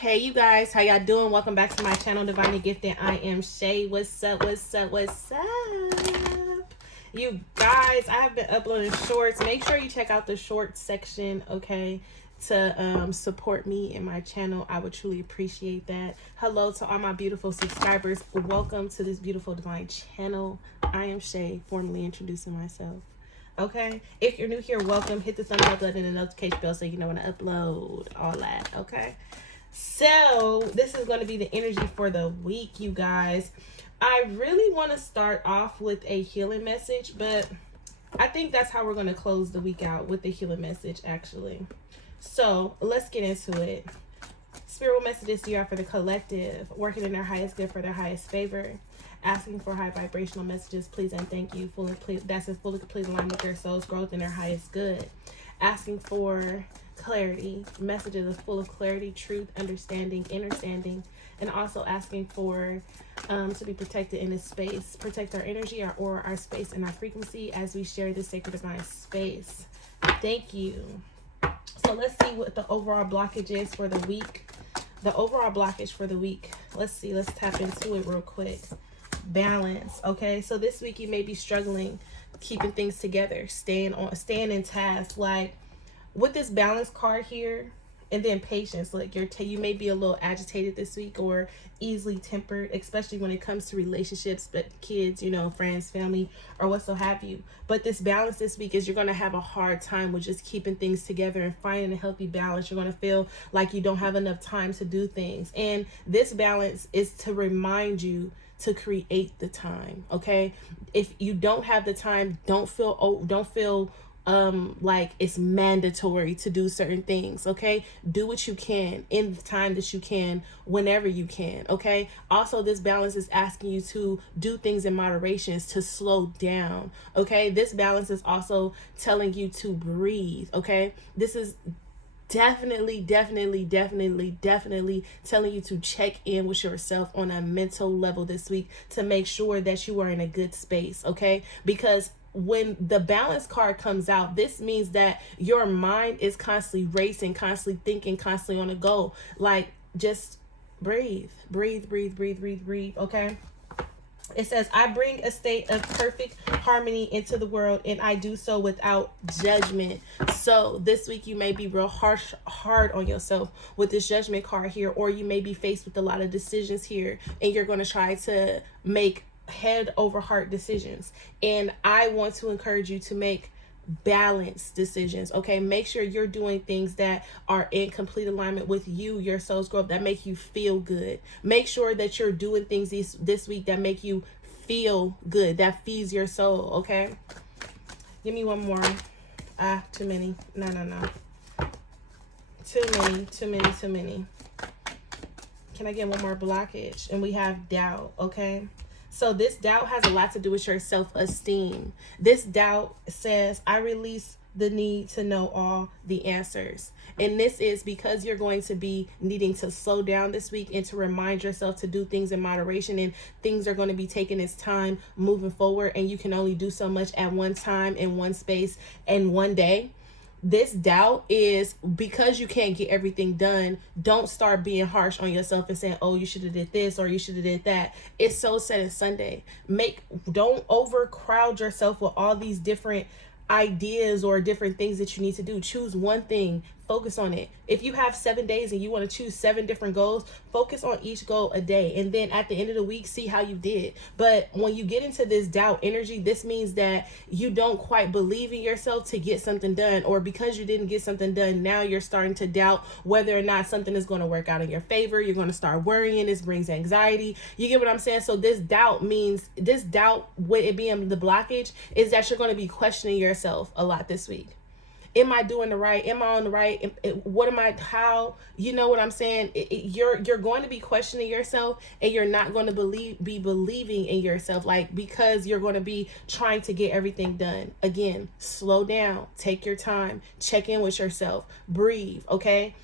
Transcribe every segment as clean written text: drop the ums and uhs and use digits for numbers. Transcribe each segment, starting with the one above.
Hey you guys, how y'all doing? Welcome back to my channel, Divinely Gifted. I am Shay. What's up? You guys, I have been uploading shorts. Make sure you check out the shorts section, okay, to support me and my channel. I would truly appreciate that. Hello to all my beautiful subscribers. Welcome to this beautiful divine channel. I am Shay, formally introducing myself. Okay, if you're new here, welcome. Hit the thumbs up button and the notification bell so you know when I upload, all that. Okay, so this is going to be the energy for the week, you guys. I really want to start off with a healing message, but I think that's how we're going to close the week out, with the healing message, actually. So let's get into it. Spiritual messages you have for the collective, working in their highest good for their highest favor, asking for high vibrational messages, please and thank you, that's in full and complete alignment with their soul's growth and their highest good. Asking for clarity, messages of full of clarity, truth, understanding, understanding, and also asking for to be protected in this space. Protect our energy, our aura, our space, and our frequency as we share this sacred divine space. Thank you. So let's see what the overall blockage is for the week. The overall blockage for the week. Let's see. Let's tap into it real quick. Balance. Okay, so this week you may be struggling keeping things together, staying in task, like with this balance card here. And then patience, like you may be a little agitated this week or easily tempered, especially when it comes to relationships, but kids, you know, friends, family, or what so have you. But this balance this week is you're going to have a hard time with just keeping things together and finding a healthy balance. You're going to feel like you don't have enough time to do things. And this balance is to remind you to create the time. Okay, if you don't have the time, don't feel like it's mandatory to do certain things. Okay, do what you can in the time that you can, whenever you can. Okay, also this balance is asking you to do things in moderations, to slow down. Okay, this balance is also telling you to breathe. Okay, this is definitely telling you to check in with yourself on a mental level this week to make sure that you are in a good space. Okay, because when the balance card comes out, this means that your mind is constantly racing, constantly thinking, constantly on the go. Like, just breathe. Okay, it says, I bring a state of perfect harmony into the world, and I do so without judgment. So this week you may be real hard on yourself with this judgment card here, or you may be faced with a lot of decisions here, and you're going to try to make head over heart decisions. And I want to encourage you to make balanced decisions. Okay, make sure you're doing things that are in complete alignment with you, your soul's growth, that make you feel good. Make sure that you're doing things this week that make you feel good, that feeds your soul. Okay, give me one more. Too many. No, too many. Can I get one more blockage? And we have doubt. Okay, so this doubt has a lot to do with your self-esteem. This doubt says, I release the need to know all the answers. And this is because you're going to be needing to slow down this week and to remind yourself to do things in moderation, and things are going to be taking its time moving forward, and you can only do so much at one time, in one space, and one day. This doubt is because you can't get everything done. Don't start being harsh on yourself and saying, oh, you should have did this or you should have did that. It's so set in Sunday. Don't overcrowd yourself with all these different ideas or different things that you need to do. Choose one thing, focus on it. If you have 7 days and you want to choose 7 different goals, focus on each goal a day, and then at the end of the week, see how you did. But when you get into this doubt energy, this means that you don't quite believe in yourself to get something done, or because you didn't get something done, now you're starting to doubt whether or not something is going to work out in your favor. You're going to start worrying. This brings anxiety. You get what I'm saying? So this doubt, with it being the blockage, is that you're going to be questioning yourself a lot this week. Am I doing the right? Am I on the right? What am I? How? You know what I'm saying? You're going to be questioning yourself, and you're not going to be believing in yourself, like, because you're going to be trying to get everything done. Again, slow down, take your time, check in with yourself, breathe. Okay.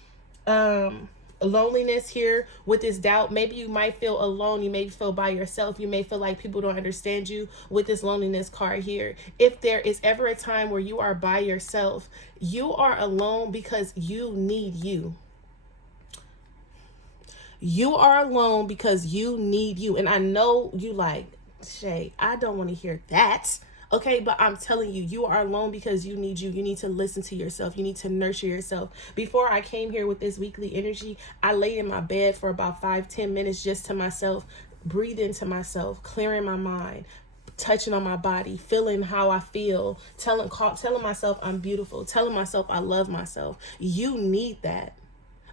Loneliness here with this doubt. Maybe you might feel alone. You may feel by yourself. You may feel like people don't understand you with this loneliness card here. If there is ever a time where you are by yourself, you are alone because you need you. You are alone because you need you. And I know you like, Shay, I don't want to hear that. Okay, but I'm telling you, you are alone because you need you. You need to listen to yourself. You need to nurture yourself. Before I came here with this weekly energy, I laid in my bed for about 5-10 minutes just to myself, breathing to myself, clearing my mind, touching on my body, feeling how I feel, telling myself I'm beautiful, telling myself I love myself. You need that.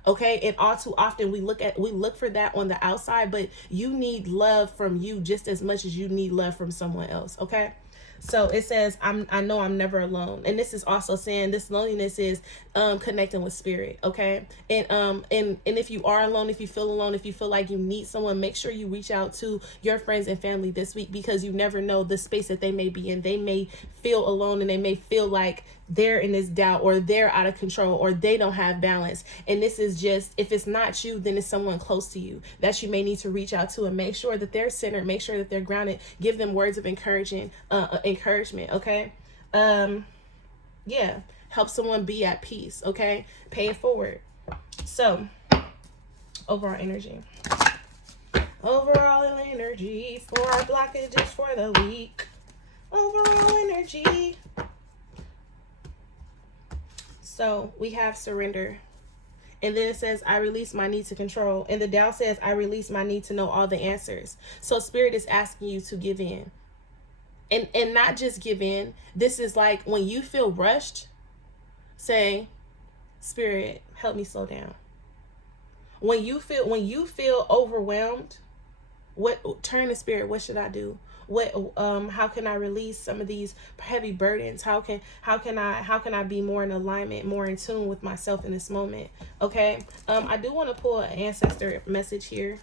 Okay, and all too often we look for that on the outside, but you need love from you just as much as you need love from someone else. Okay, so it says I know I'm never alone, and this is also saying this loneliness is connecting with spirit. Okay, and if you are alone, if you feel alone, if you feel like you need someone, make sure you reach out to your friends and family this week, because you never know the space that they may be in. They may feel alone, and they may feel like they're in this doubt, or they're out of control, or they don't have balance. And this is just, if it's not you, then it's someone close to you that you may need to reach out to, and make sure that they're centered, make sure that they're grounded, give them words of encouragement. Okay. Yeah, help someone be at peace. Okay, pay it forward. So overall energy for our blockages for the week. Overall energy. So we have surrender. And then it says, I release my need to control. And the Tao says, I release my need to know all the answers. So spirit is asking you to give in. And not just give in. This is like when you feel rushed, say, spirit, help me slow down. When you feel overwhelmed, turn to spirit, what should I do? How can I release some of these heavy burdens? How can I be more in alignment, more in tune with myself in this moment? Okay. I do want to pull an ancestor message here.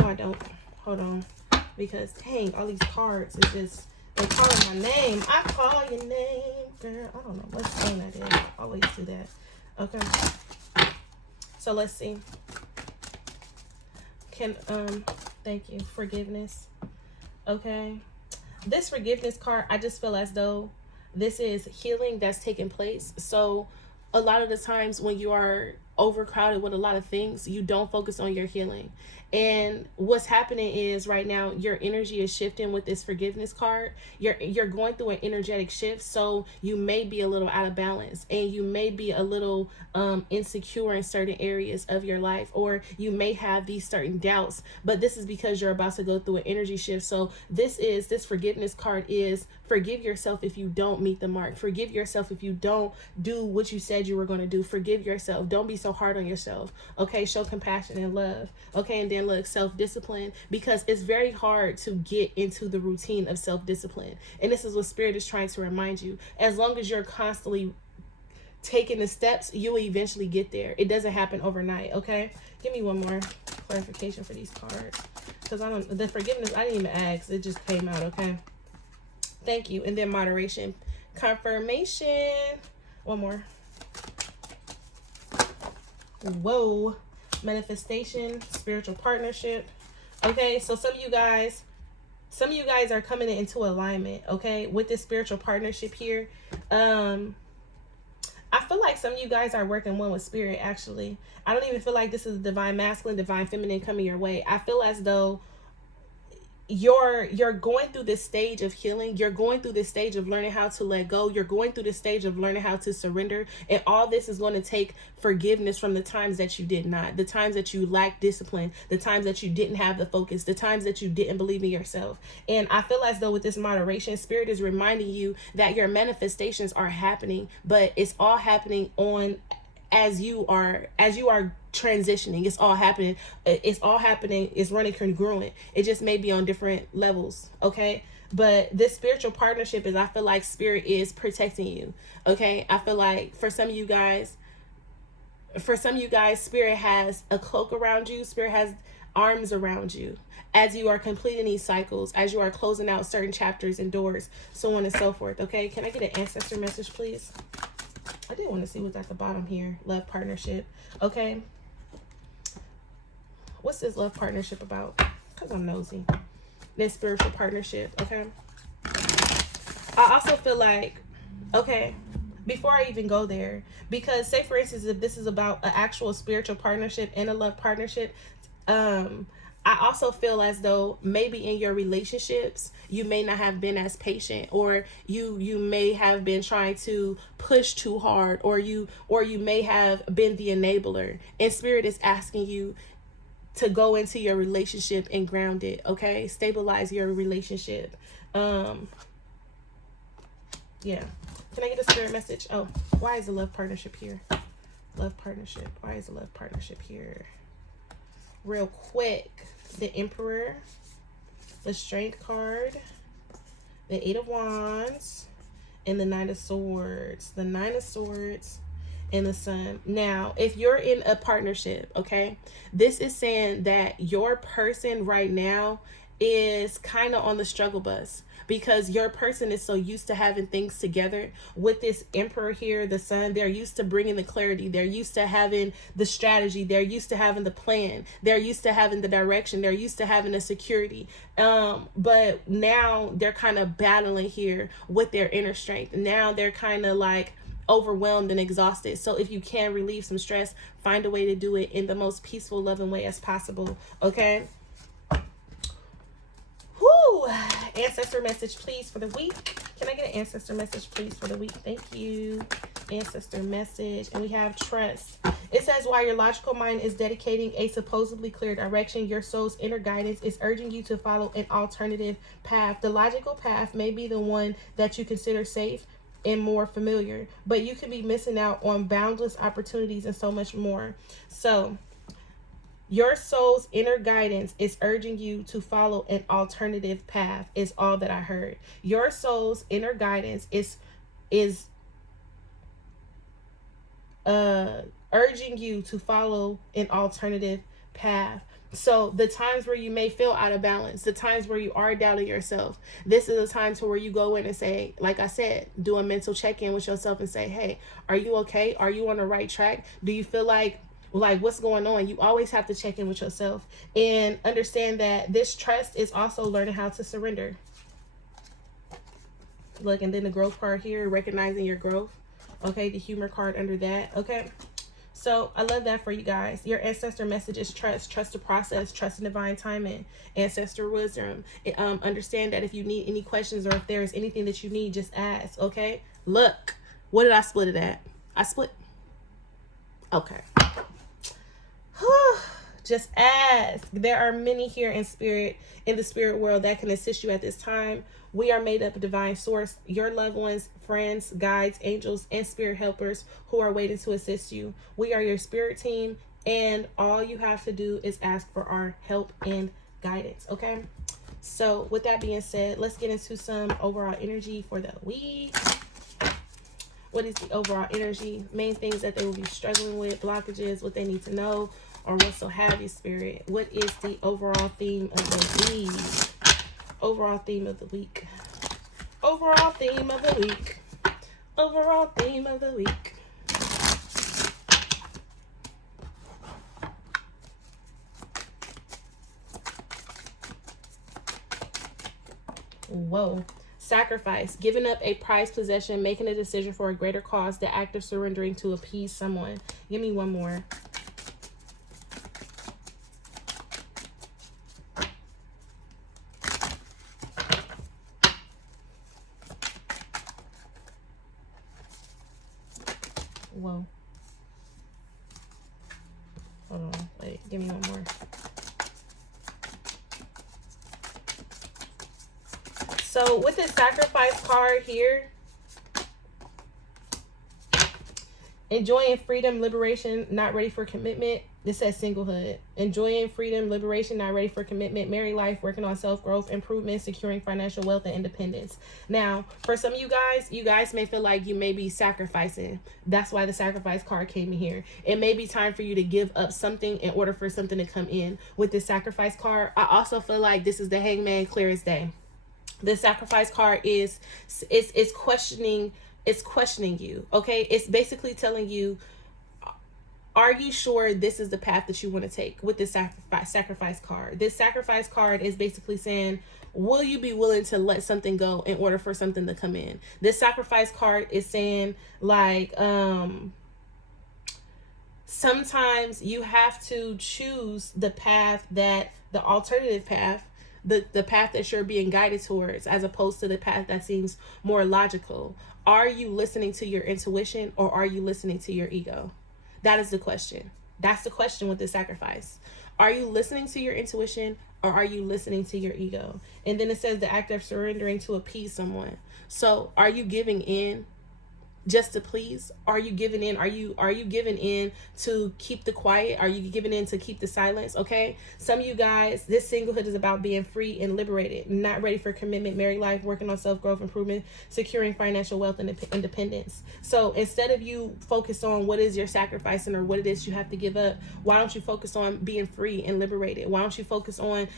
No, I don't. Hold on. Because dang, all these cards is just, they're calling my name. I call your name, girl. I don't know what song that is. I always do that. Okay. So let's see. Thank you. Forgiveness. Okay. This forgiveness card, I just feel as though this is healing that's taking place. So a lot of the times when you are overcrowded with a lot of things, you don't focus on your healing. And what's happening is right now your energy is shifting with this forgiveness card. You're going through an energetic shift, so you may be a little out of balance, and you may be a little insecure in certain areas of your life, or you may have these certain doubts, but this is because you're about to go through an energy shift. So this forgiveness card is forgive yourself if you don't meet the mark. Forgive yourself if you don't do what you said you were going to do. Forgive yourself. Don't be so hard on yourself. Okay, show compassion and love. Okay, and then look, self-discipline, because it's very hard to get into the routine of self-discipline. And this is what spirit is trying to remind you. As long as you're constantly taking the steps, you will eventually get there. It doesn't happen overnight. Okay, give me one more clarification for these cards, because the forgiveness, I didn't even ask, it just came out. Okay, thank you. And then moderation, confirmation, one more. Whoa. Manifestation, spiritual partnership. Okay, so some of you guys are coming into alignment, okay, with this spiritual partnership here. I feel like some of you guys are working one with spirit. Actually, I don't even feel like this is divine masculine, divine feminine coming your way. I feel as though you're going through this stage of healing. You're going through this stage of learning how to let go. You're going through this stage of learning how to surrender. And all this is going to take forgiveness from the times that you did not, the times that you lacked discipline, the times that you didn't have the focus, the times that you didn't believe in yourself. And I feel as though with this moderation, spirit is reminding you that your manifestations are happening, but it's all happening as you are transitioning. It's all happening. It's running congruent. It just may be on different levels. Okay, but this spiritual partnership is, I feel like spirit is protecting you. Okay, I feel like for some of you guys, spirit has a cloak around you. Spirit has arms around you as you are completing these cycles, as you are closing out certain chapters and doors, so on and so forth. Okay, can I get an ancestor message, please? I did want to see what's at the bottom here. Love partnership. Okay. What's this love partnership about? Because I'm nosy. This spiritual partnership. Okay. I also feel like, okay, before I even go there, because say for instance, if this is about an actual spiritual partnership and a love partnership, I also feel as though maybe in your relationships you may not have been as patient, or you may have been trying to push too hard, or you may have been the enabler, and spirit is asking you to go into your relationship and ground it. Okay, stabilize your relationship. Yeah. Can I get a spirit message? Oh, why is the love partnership here? Love partnership. Why is the love partnership here? Real quick. The Emperor. The Strength card. The Eight of Wands. And the Nine of Swords. The Nine of Swords and the Sun. Now, if you're in a partnership, okay, this is saying that your person right now is kind of on the struggle bus, because your person is so used to having things together. With this Emperor here, the Sun, they're used to bringing the clarity. They're used to having the strategy. They're used to having the plan. They're used to having the direction. They're used to having the security. But now they're kind of battling here with their inner strength. Now they're kind of like overwhelmed and exhausted. So if you can relieve some stress, find a way to do it in the most peaceful, loving way as possible. Okay. Whoo! Ancestor message, please, for the week. Can I get an ancestor message, please, for the week? Thank you. Ancestor message. And we have trust. It says, while your logical mind is dedicating a supposedly clear direction, your soul's inner guidance is urging you to follow an alternative path. The logical path may be the one that you consider safe and more familiar, but you could be missing out on boundless opportunities and so much more. So your soul's inner guidance is urging you to follow an alternative path, is all that I heard. Your soul's inner guidance is urging you to follow an alternative path. So the times where you may feel out of balance, the times where you are doubting yourself, this is a time to where you go in and say, like I said, do a mental check-in with yourself and say, hey, are you okay? Are you on the right track? Do you feel like what's going on? You always have to check in with yourself and understand that this trust is also learning how to surrender. Look, and then the growth card here, recognizing your growth. Okay, the humor card under that. Okay, so I love that for you guys. Your ancestor message is trust. Trust the process. Trust in divine timing. Ancestor wisdom. Understand that if you need any questions or if there is anything that you need, just ask. Okay, look, what did I split it at? I split. Okay. Just ask. There are many here in the spirit world that can assist you at this time. We are made up of divine source, your loved ones, friends, guides, angels, and spirit helpers who are waiting to assist you. We are your spirit team, and all you have to do is ask for our help and guidance. Okay, so with that being said, let's get into some overall energy for the week. What is the overall energy? Main things that they will be struggling with, blockages, what they need to know, or whatso have you, spirit. What is the overall theme of the week? Overall theme of the week. Overall theme of the week. Overall theme of the week. Whoa. Sacrifice, giving up a prized possession, making a decision for a greater cause, the act of surrendering to appease someone. Give me one more. Whoa. Hold on. Wait, give me one more. So with the sacrifice card here, enjoying freedom, liberation, not ready for commitment. This says singlehood. Enjoying freedom, liberation, not ready for commitment, married life, working on self-growth, improvement, securing financial wealth and independence. Now, for some of you guys may feel like you may be sacrificing. That's why the sacrifice card came in here. It may be time for you to give up something in order for something to come in. With the sacrifice card, I also feel like this is the Hangman, clear as day. The sacrifice card is questioning you. Okay, it's basically telling you, Are you sure this is the path that you want to take with this sacrifice card? This sacrifice card is basically saying, will you be willing to let something go in order for something to come in? This sacrifice card is saying, like, sometimes you have to choose the path that the alternative path, the path that you're being guided towards, as opposed to the path that seems more logical. Are you listening to your intuition, or are you listening to your ego? That is the question. That's the question with the sacrifice. Are you listening to your intuition, or are you listening to your ego? And then it says the act of surrendering to appease someone. So are you giving in just to please? Are you giving in? Are you giving in to keep the quiet? Are you giving in to keep the silence? Okay, some of you guys, this singlehood is about being free and liberated, not ready for commitment, married life, working on self-growth, improvement, securing financial wealth and independence. So instead of you focus on what is your sacrificing or what it is you have to give up, why don't you focus on being free and liberated? Why don't you focus on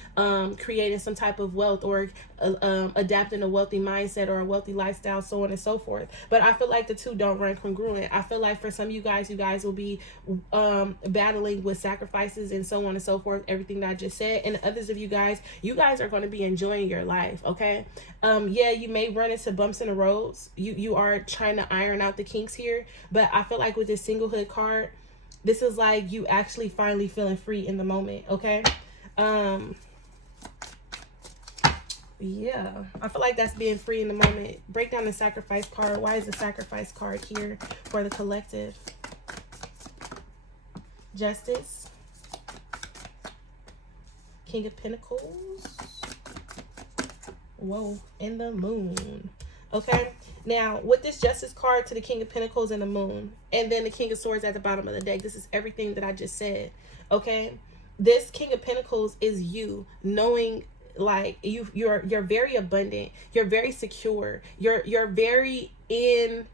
creating some type of wealth, or adapting a wealthy mindset or a wealthy lifestyle, so on and so forth? But I feel like the two don't run congruent. I feel like for some of you guys will be battling with sacrifices and so on and so forth, everything that I just said. And others of you guys are going to be enjoying your life. Okay, yeah, you may run into bumps in the roads. You are trying to iron out the kinks here, but I feel like with this singlehood card, this is like you actually finally feeling free in the moment. Okay, yeah, I feel like that's being free in the moment. Break down the sacrifice card. Why is the sacrifice card here for the collective? Justice. King of Pentacles. Whoa, and the Moon. Okay, now with this Justice card to the King of Pentacles and the Moon, and then the King of Swords at the bottom of the deck, this is everything that I just said. Okay, this King of Pentacles is you knowing, like, you're very abundant, you're very secure, you're very in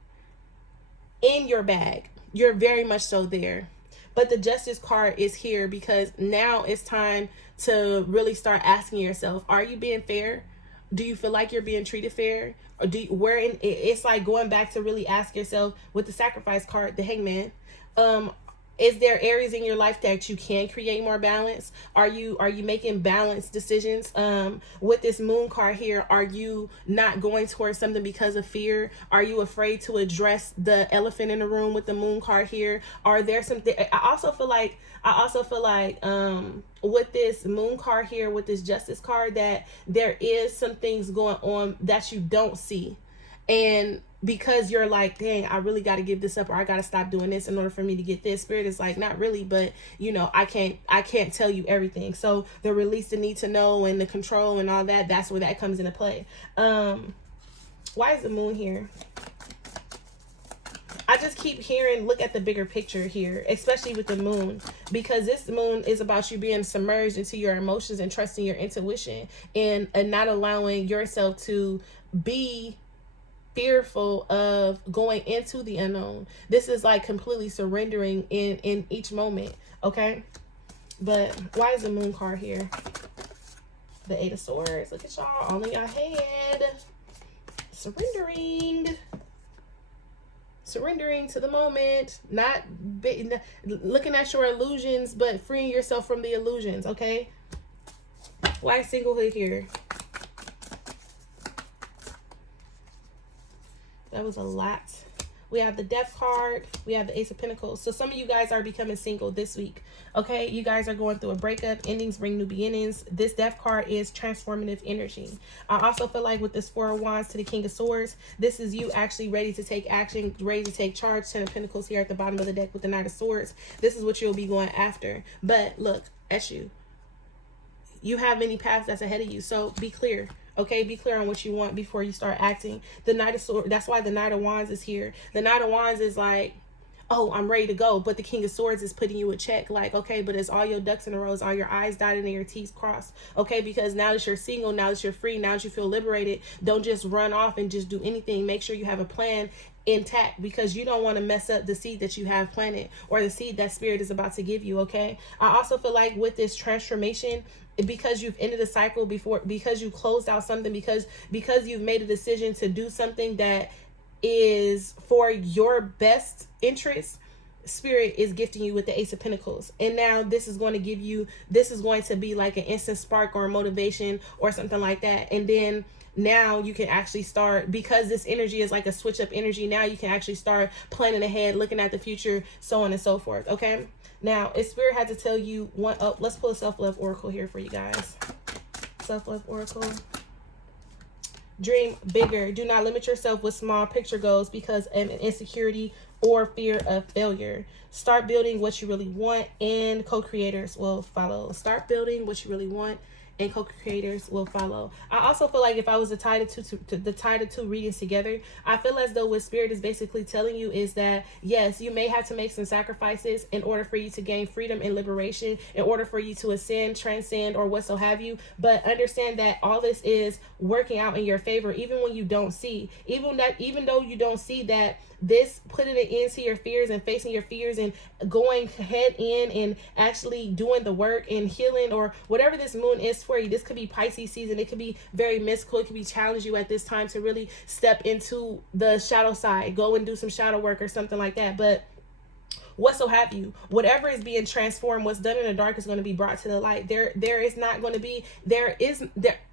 your bag, you're very much so there. But the Justice card is here because now it's time to really start asking yourself, are you being fair? Do you feel like you're being treated fair? Or it's like going back to really ask yourself with the sacrifice card, the Hangman, is there areas in your life that you can create more balance? Are you making balanced decisions? With this Moon card here, are you not going towards something because of fear? Are you afraid to address the elephant in the room with the Moon card here? Are there something? I also feel like with this Moon card here, with this Justice card, that there is some things going on that you don't see. And because you're like, dang, I really got to give this up, or I got to stop doing this in order for me to get this. Spirit is like, not really, but you know, I can't tell you everything. So the release, the need to know, and the control and all that, that's where that comes into play. Why is the Moon here? I just keep hearing, look at the bigger picture here, especially with the Moon, because this Moon is about you being submerged into your emotions and trusting your intuition, and not allowing yourself to be fearful of going into the unknown. This is like completely surrendering in each moment. Okay, but why is the Moon card here? The Eight of Swords. Look at y'all, all in your head. Surrendering to the moment, not looking at your illusions, but freeing yourself from the illusions. Okay, why is singlehood here? That was a lot. We have the Death card. We have the Ace of Pentacles. So some of you guys are becoming single this week. Okay, you guys are going through a breakup. Endings bring new beginnings. This Death card is transformative energy. I also feel like with this Four of Wands to the King of Swords, this is you actually ready to take action, ready to take charge. Ten of Pentacles here at the bottom of the deck with the Knight of Swords. This is what you'll be going after. But look at you. You have many paths that's ahead of you. So be clear. Okay, be clear on what you want before you start acting. The Knight of Swords, that's why the Knight of Wands is here. The Knight of Wands is like, oh, I'm ready to go. But the King of Swords is putting you in check. Like, okay, but it's all your ducks in a row, all your I's dotted and your T's crossed. Okay, because now that you're single, now that you're free, now that you feel liberated, don't just run off and just do anything. Make sure you have a plan intact, because you don't want to mess up the seed that you have planted, or the seed that Spirit is about to give you. Okay, I also feel like with this transformation, because you've ended a cycle before, because you closed out something, because you've made a decision to do something that is for your best interest, Spirit is gifting you with the Ace of Pentacles. And now this is going to give you, this is going to be like an instant spark or a motivation or something like that. And then now you can actually start, because this energy is like a switch up energy, now you can actually start planning ahead, looking at the future, so on and so forth. Okay, now if Spirit had to tell you one, oh, let's pull a self-love oracle here for you guys. Self-love oracle. Dream bigger. Do not limit yourself with small picture goals because of insecurity or fear of failure. Start building what you really want, and co-creators will follow. Start building what you really want, and co-creators will follow. I also feel like if I was to tie the two readings together, I feel as though what Spirit is basically telling you is that, yes, you may have to make some sacrifices in order for you to gain freedom and liberation, in order for you to ascend, transcend, or what so have you. But understand that all this is working out in your favor, even when you don't see. Even though you don't see that, this putting an end to your fears and facing your fears and going head in and actually doing the work and healing, or whatever this moon is for you. This could be Pisces season. It could be very mystical. It could be challenge you at this time to really step into the shadow side, go and do some shadow work or something like that. But what so have you, whatever is being transformed, what's done in the dark is going to be brought to the light. There is not going to be,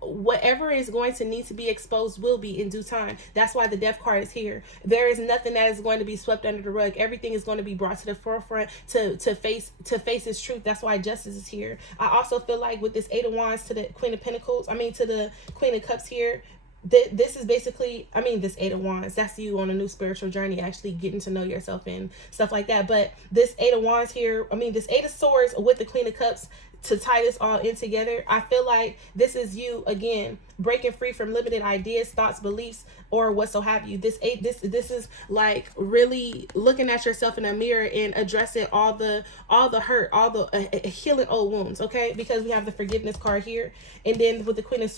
whatever is going to need to be exposed will be in due time. That's why the Death card is here. There is nothing that is going to be swept under the rug. Everything is going to be brought to the forefront to face its truth. That's why justice is here. I also feel like with this Eight of Wands to the Queen of Pentacles, to the Queen of Cups here, this is basically, this Eight of Wands, that's you on a new spiritual journey, actually getting to know yourself and stuff like that. But this Eight of Wands here, this Eight of Swords with the Queen of Cups, to tie this all in together, I feel like this is you again breaking free from limited ideas, thoughts, beliefs, or what so have you. This is like really looking at yourself in a mirror and addressing all the hurt, all the healing old wounds. Okay, because we have the forgiveness card here, and then with the Queen of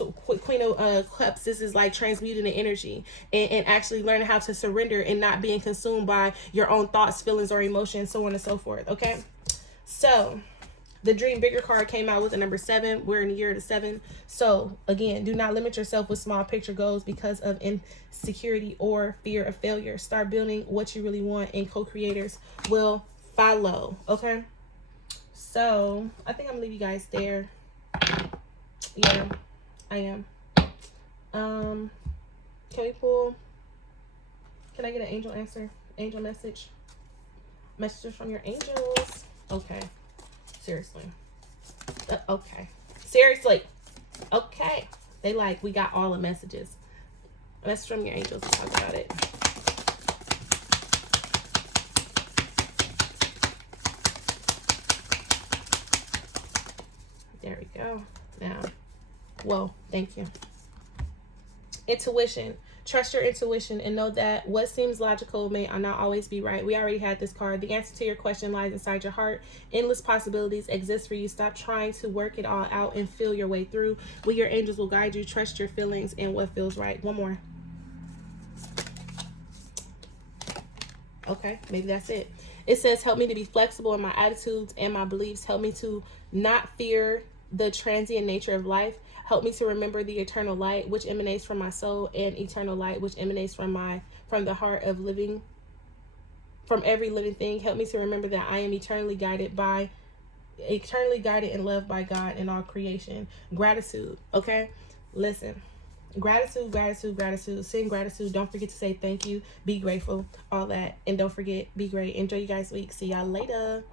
Cups, this is like transmuting the energy and actually learning how to surrender and not being consumed by your own thoughts, feelings, or emotions, so on and so forth. Okay, so the Dream Bigger card came out with the number 7. We're in the year of the 7. So again, do not limit yourself with small picture goals because of insecurity or fear of failure. Start building what you really want, and co-creators will follow. Okay, so I think I'm gonna leave you guys there. Yeah, I am. Can we pull, can I get an angel answer, angel messages from your angels? Okay, seriously. Okay, seriously. Okay, they like, we got all the messages. Message from your angels to talk about it. There we go. Now, whoa, thank you. Intuition. Trust your intuition and know that what seems logical may not always be right. We already had this card. The answer to your question lies inside your heart. Endless possibilities exist for you. Stop trying to work it all out and feel your way through. Your angels will guide you. Trust your feelings and what feels right. One more. Okay, maybe that's it. It says, help me to be flexible in my attitudes and my beliefs. Help me to not fear the transient nature of life. Help me to remember the eternal light which emanates from my soul, and eternal light which emanates from the heart of living, from every living thing. Help me to remember that I am eternally guided and loved by God and all creation. Gratitude. Okay, listen. Gratitude, gratitude, gratitude. Send gratitude. Don't forget to say thank you. Be grateful. All that. And don't forget, be great. Enjoy you guys' week. See y'all later.